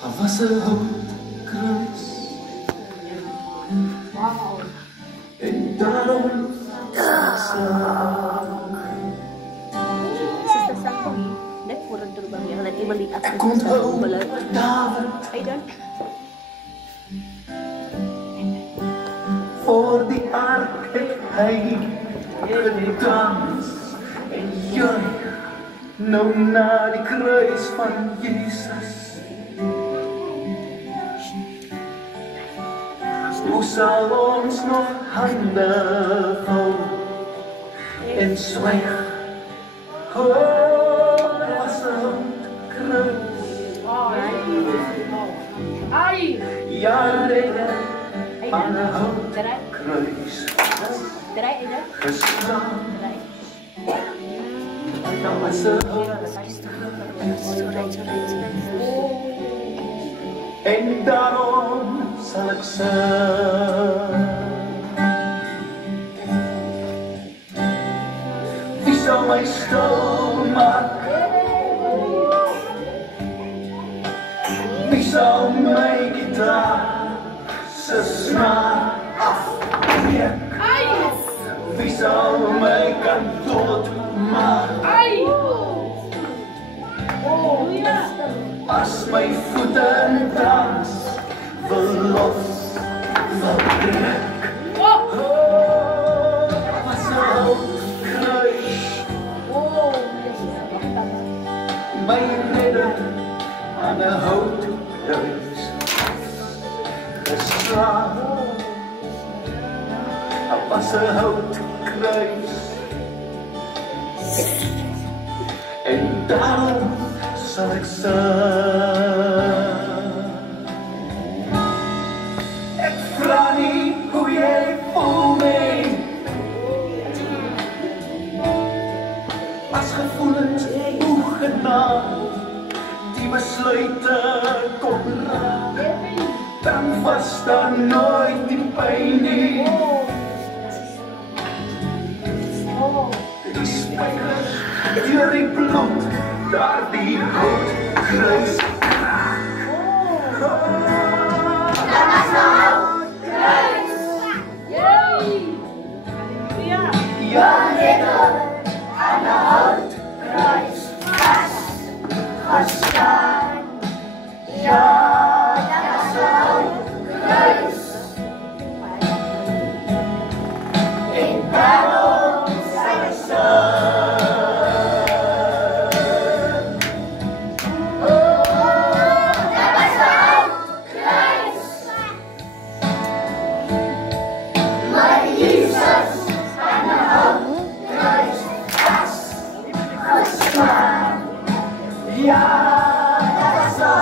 Hij was een hoofdkruis. En daarom Sister Sandy, net voor het terbang yang nanti beli aku komt belum. David Hey dan, voor die ark heeft hij gedanst. En juich nou naar die kruis van Jezus. Hoe zal ons nog handen houden en zwijgen? Oh, er was een kruis. Ja, reden aan de houtskruis draai je dat? gestaan. Draai. Dat was een Surai. en daarom zal ik zeggen. Wie zal mij stil maken? Wie zal mijn gitaar zijn snaar afbreken? Wie zal mij kan doodmaken? Als mijn voeten dans verlos verbrek. Oh, was een kruis. Mijn redder aan de houtkruis geslagen. Het was een houtkruis. En daarom zal ik zeggen. Ik vraag niet hoe jij voelt mee. Als gevoelens hoegenaamd die besluiten kon raken, dan was daar nooit die pijn in. Die spijkers, die bloed, daar die houtkruis. Dat was een houtkruis. Ja, Midden aan de houtkruis vastgestaan. Ja, dat was een houtkruis. En daarom zijn ze. ja, dat is zo.